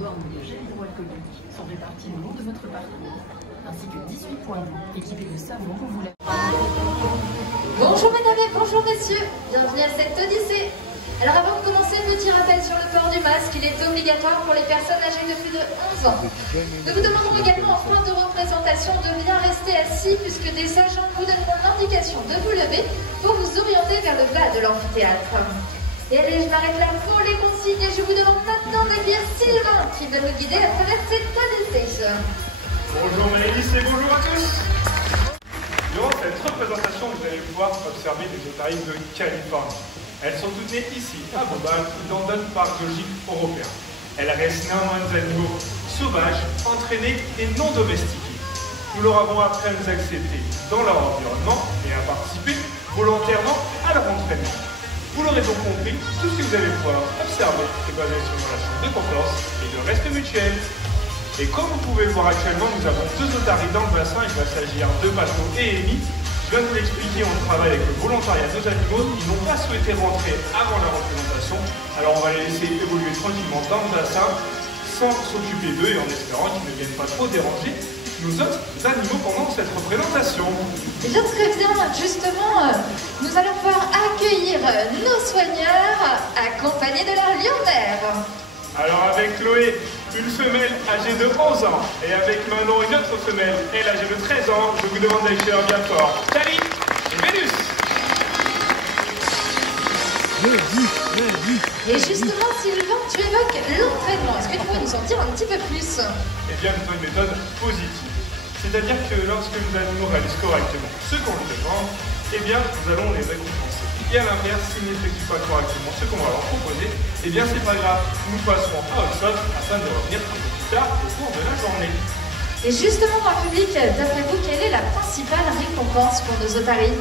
bornes de gel hydroalcoolique sont réparties le long de votre parcours, ainsi que 18 points d'eau équipés de savon pour vous laver. Bonjour mesdames et bonjour messieurs, bienvenue à cette odyssée. Alors avant de commencer, petit rappel sur le port du masque, il est obligatoire pour les personnes âgées de plus de 11 ans. Nous vous demandons également en fin de représentation de bien rester assis puisque des agents vous donneront l'indication de vous lever pour vous orienter vers le bas de l'amphithéâtre. Et allez, je m'arrête là pour les consignes et je vous demande maintenant d'accueillir Sylvain qui va nous guider à travers cette odyssée. Bonjour Maëlys et bonjour à tous. Durant cette représentation, vous allez pouvoir observer des otaries de Californie. Elles sont toutes nées ici, à Bobal, dans notre parc zoologique européen. Elles restent néanmoins des animaux sauvages, entraînés et non domestiqués. Nous leur avons appris à nous accepter dans leur environnement et à participer volontairement à leur entraînement. Vous l'aurez donc compris, tout ce que vous allez pouvoir observer est basé sur une relation de confiance et de respect mutuel. Et comme vous pouvez le voir actuellement, nous avons deux otaries dans le bassin. Il va s'agir de Pato et Amy. Je viens de vous l'expliquer, on travaille avec le volontariat de nos animaux. Ils n'ont pas souhaité rentrer avant la représentation. Alors on va les laisser évoluer tranquillement dans le bassin sans s'occuper d'eux et en espérant qu'ils ne viennent pas trop déranger nos autres animaux pendant cette représentation. Et bien très bien, justement, nous allons pouvoir accueillir nos soigneurs accompagnés de leur lion mère. Alors avec Chloé, une femelle âgée de 11 ans, et avec Manon, une autre femelle, elle âgée de 13 ans, je vous demande d'accueillir bien fort Cali et Vénus. Et justement, Sylvain, tu évoques l'entraînement. Est-ce que tu pourrais nous en dire un petit peu plus? Eh bien, nous avons une méthode positive. C'est-à-dire que lorsque nos animaux réalisent correctement ce qu'on leur demande, eh bien, nous allons les récompenser. Et à l'inverse, s'ils n'effectuent pas correctement ce qu'on va leur proposer, eh bien, c'est pas grave. Nous passerons à autre chose afin de revenir un peu plus tard au cours de la journée. Et justement, dans le public, d'après vous, quelle est la principale récompense pour nos otaries?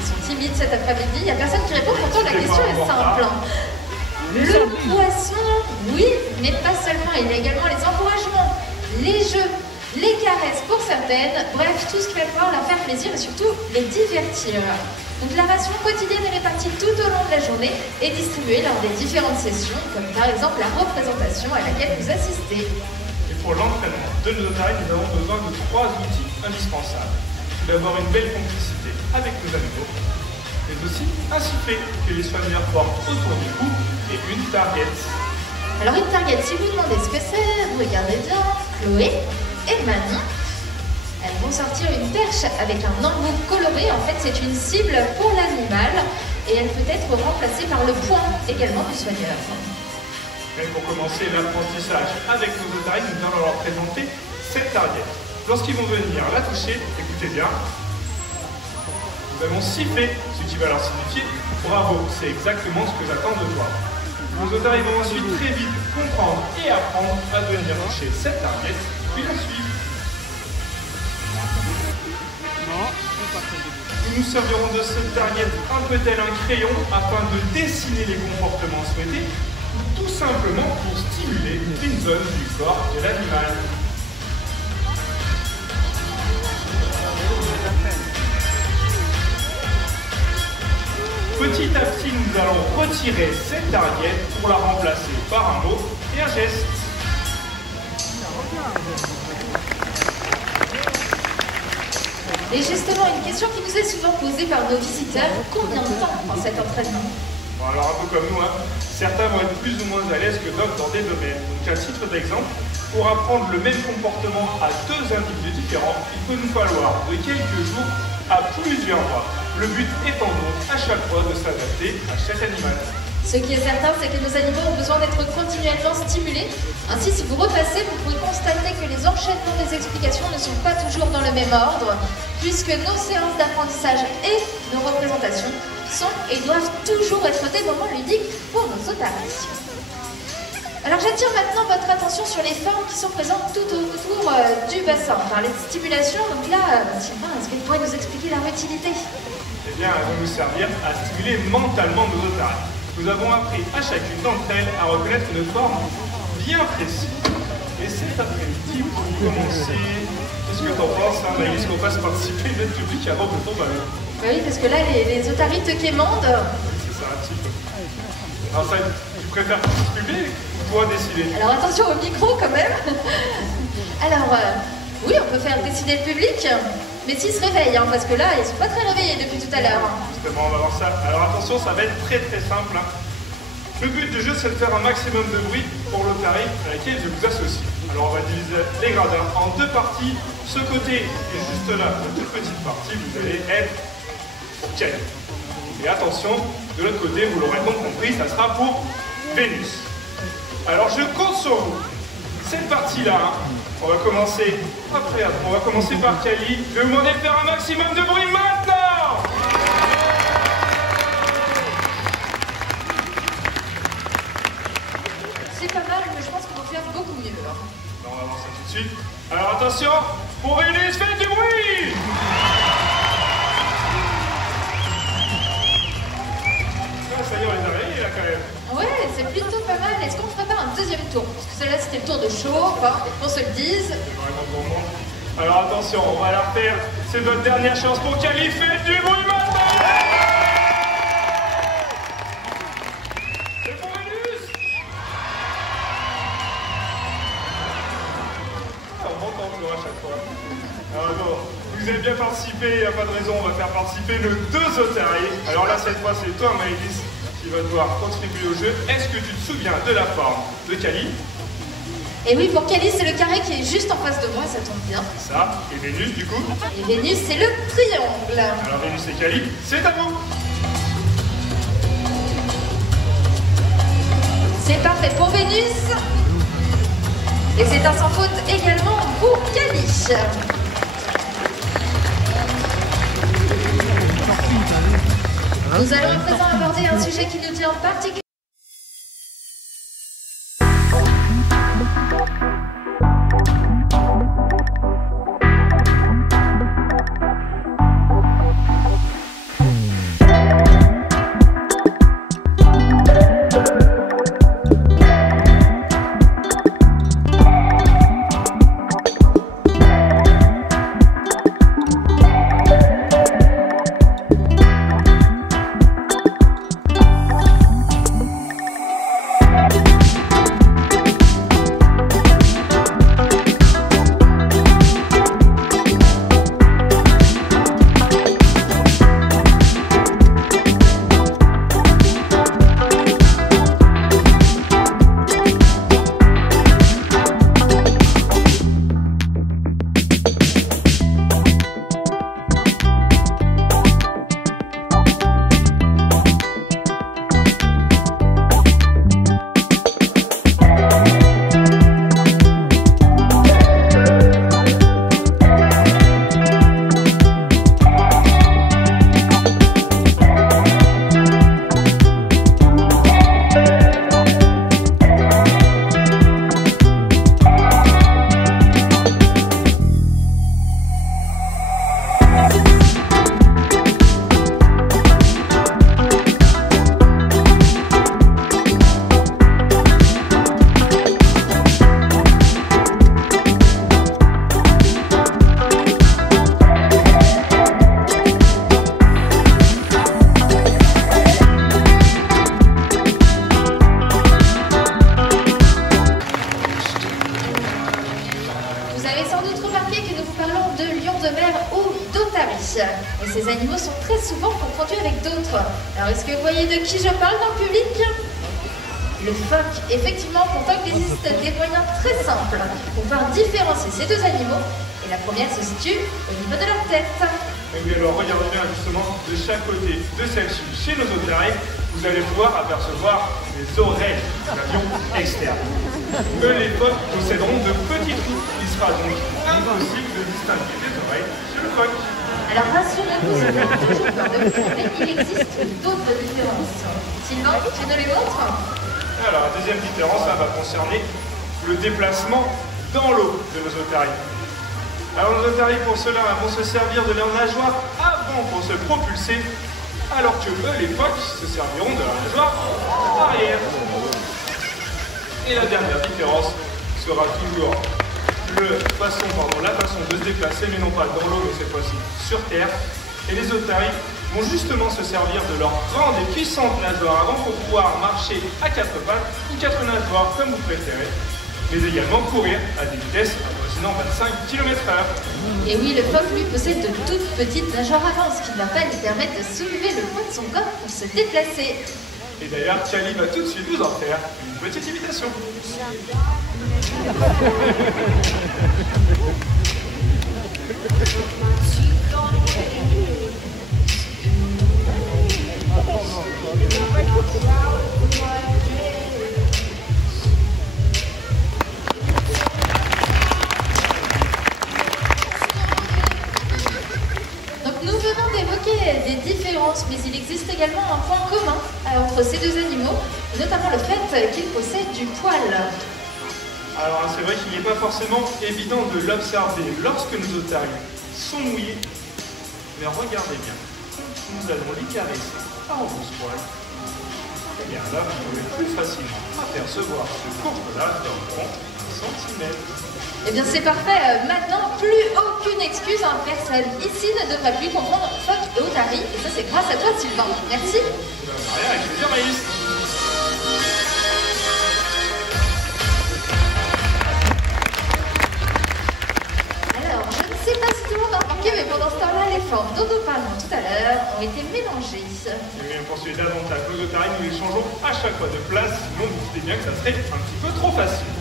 Ils sont timides cet après-midi. Il n'y a personne qui répond, pourtant la question est simple. Le poisson, oui, mais pas seulement. Il y a également les encouragements, les jeux, les caresses pour certaines, bref, tout ce qui va pouvoir leur faire plaisir et surtout les divertir. Donc la ration quotidienne est répartie tout au long de la journée et distribuée lors des différentes sessions, comme par exemple la représentation à laquelle vous assistez. Et pour l'entraînement de nos otaries, nous avons besoin de 3 outils indispensables. Tout d'abord, une belle complicité avec nos animaux, mais aussi un sifflet que les soigneurs portent autour du cou et une target. Alors une target, si vous demandez ce que c'est, vous regardez bien, Chloé et Manon, elles vont sortir une perche avec un embout coloré. En fait, c'est une cible pour l'animal et elle peut être remplacée par le poing également du soigneur. Et pour commencer l'apprentissage avec nos otaries, nous allons leur présenter cette target. Lorsqu'ils vont venir la toucher, écoutez bien, nous allons siffler, ce qui va leur signifier bravo, c'est exactement ce que j'attends de toi. Nos otaries vont ensuite très vite comprendre et apprendre à venir toucher cette target, puis la suivre. Nous nous servirons de cette target un peu tel un crayon afin de dessiner les comportements souhaités, tout simplement pour stimuler une zone du corps de l'animal. Petit à petit, nous allons retirer cette target pour la remplacer par un mot et un geste. Et justement, une question qui nous est souvent posée par nos visiteurs, combien de temps prend cet entraînement? Bon, alors un peu comme nous, certains vont être plus ou moins à l'aise que d'autres dans des domaines. Donc à titre d'exemple, pour apprendre le même comportement à 2 individus différents, il peut nous falloir de quelques jours à plusieurs mois. Le but étant donc à chaque fois de s'adapter à chaque animal. Ce qui est certain, c'est que nos animaux ont besoin d'être continuellement stimulés. Ainsi, si vous repassez, vous pourrez constater que les enchaînements des explications ne sont pas toujours dans le même ordre, puisque nos séances d'apprentissage et nos représentations sont et doivent toujours être des moments ludiques pour nos otaries. Alors j'attire maintenant votre attention sur les formes qui sont présentes tout autour du bassin. On parlait de stimulation, donc là, Sylvain, est-ce que vous pourriez nous expliquer leur utilité? Eh bien, elles vont nous servir à stimuler mentalement nos otaries. Nous avons appris à chacune d'entre elles à reconnaître une forme bien précise. Et cet après-midi, pour commencer, ce que t'en penses, hein, Maëlys, qu'on fasse participer une aide publique avant de ton ballon. Bah oui, parce que là, les otaries te quémandent. C'est ça, un petit peu. Alors ça, tu préfères participer ou toi décider? Alors attention au micro quand même. Alors, oui, on peut faire décider le public, mais s'ils se réveillent, hein, parce que là, ils sont pas très réveillés depuis tout à l'heure. Justement, on va voir ça. Alors attention, ça va être très très simple. Hein. Le but du jeu, c'est de faire un maximum de bruit pour l'otarie à laquelle je vous associe. Alors on va diviser les gradins en deux parties. Ce côté est juste là, la toute petite partie, vous allez être pour Cali. Et attention, de l'autre côté, vous l'aurez donc compris, ça sera pour Vénus. Alors je compte sur vous. Cette partie-là, hein, on va commencer après. On va commencer par Cali. Je vais vous demander de faire un maximum de bruit maintenant. C'est pas mal, mais je pense qu'on peut faire beaucoup mieux. On va voir ça tout de suite. Alors attention, pour Vénus, faites du bruit! Ah, ça y est, on les a réveillés là quand même. Ouais, c'est plutôt pas mal. Est-ce qu'on ferait pas un deuxième tour? Parce que celle-là, c'était le tour de chauffe, hein, qu'on se le dise. C'est vraiment bon monde. Alors attention, on va la refaire. C'est notre dernière chance pour Cali. Faites du bruit maintenant! C'est pour Vénus! On m'entend toujours à chaque fois. Alors bon, vous avez bien participé, il n'y a pas de raison, on va faire participer nos deux otaries. Alors là, cette fois, c'est toi, Maëlys, qui va devoir contribuer au jeu. Est-ce que tu te souviens de la forme de Cali? Et oui, pour Cali, c'est le carré qui est juste en face de moi, ça tombe bien. C'est ça. Et Vénus, du coup? Et Vénus, c'est le triangle. Alors Vénus et Cali, c'est à vous. C'est parfait pour Vénus. Et c'est un sans faute également pour Cali. Nous allons à présent aborder un sujet qui nous tient particulièrement. Et ces animaux sont très souvent confondus avec d'autres. Alors, est-ce que vous voyez de qui je parle dans le public? Le phoque. Effectivement, pour phoque, il existe des moyens très simples pour pouvoir différencier ces deux animaux. Et la première se situe au niveau de leur tête. Et oui, alors regardez bien justement de chaque côté de celle-ci. Chez nos otaries, vous allez pouvoir apercevoir les oreilles de l'avion externe. Eux, les phoques posséderont de petits trous. Il sera donc impossible de distinguer les oreilles chez le phoque. Alors rassurez-vous, c'est pas toujours peur de vous, mais il existe d'autres différences. Sylvain, tu nous les montres? Alors, la deuxième différence là, va concerner le déplacement dans l'eau de nos otaries. Alors, nos otaries, pour cela, vont se servir de leur nageoire avant pour se propulser, alors que eux, les phoques, se serviront de leur nageoire arrière. Et la dernière différence sera toujours la façon de se déplacer, mais non pas dans l'eau, mais cette fois-ci sur terre. Et les otaries vont justement se servir de leurs grandes et puissantes nageoires avant pour pouvoir marcher à quatre pattes ou quatre nageoires comme vous préférez, mais également courir à des vitesses avoisinant 25 km/h. Et oui, le phoque lui possède de toutes petites nageoires avant, ce qui ne va pas lui permettre de soulever le poids de son corps pour se déplacer. Et d'ailleurs, Kali va tout de suite vous en faire une petite imitation. Donc nous venons d'évoquer des différences, mais il existe également un point commun entre ces deux animaux, notamment le fait qu'ils possèdent du poil. Alors c'est vrai qu'il n'est pas forcément évident de l'observer lorsque nos otaries sont mouillés, mais regardez bien, nous allons les caresser par rebrousse-poil. Et bien là, vous pouvez plus facilement apercevoir ce courbe-là d'environ 1 cm. Eh bien c'est parfait, maintenant plus aucune excuse, personne ici ne devrait plus comprendre phoque et otarie, et ça c'est grâce à toi Sylvain, merci. Rien, avec plaisir Maïs. Je ne sais pas si tout le monde a remarqué, mais pendant ce temps-là, les formes dont nous parlons tout à l'heure ont été mélangées. Et oui, pour suivre davantage nos otaries, nous les changeons à chaque fois de place, sinon vous doutez bien que ça serait un petit peu trop facile.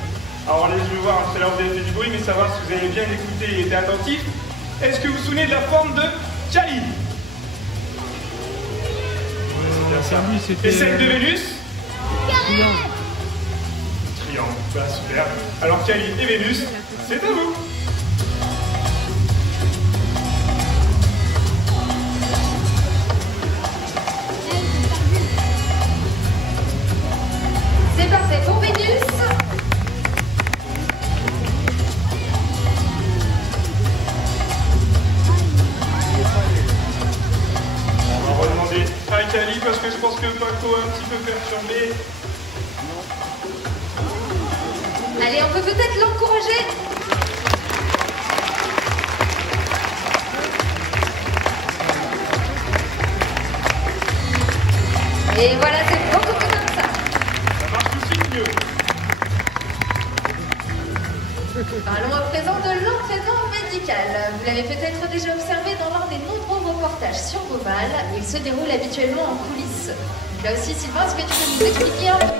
Alors là, je vais voir, tout à l'heure vous avez fait du bruit, mais savoir si vous avez bien écouté et été attentif. Est-ce que vous vous souvenez de la forme de Kali? C'est bien ça. Et celle de Vénus? Triangle. Triangle, bah super. Alors Kali et Vénus, c'est à vous. C'est parfait pour Vénus. On va redemander à Kali parce que je pense que Paco est un petit peu perturbé. Allez, on peut peut-être l'encourager. Et voilà, c'est beaucoup plus comme ça. Ça marche tout de suite mieux. Parlons à présent de l'entraînement médical. Vous l'avez peut-être déjà observé dans l'un des nombreux reportages sur Beauval. Il se déroule habituellement en coulisses. Donc là aussi, Sylvain, est-ce que tu peux nous expliquer un peu ?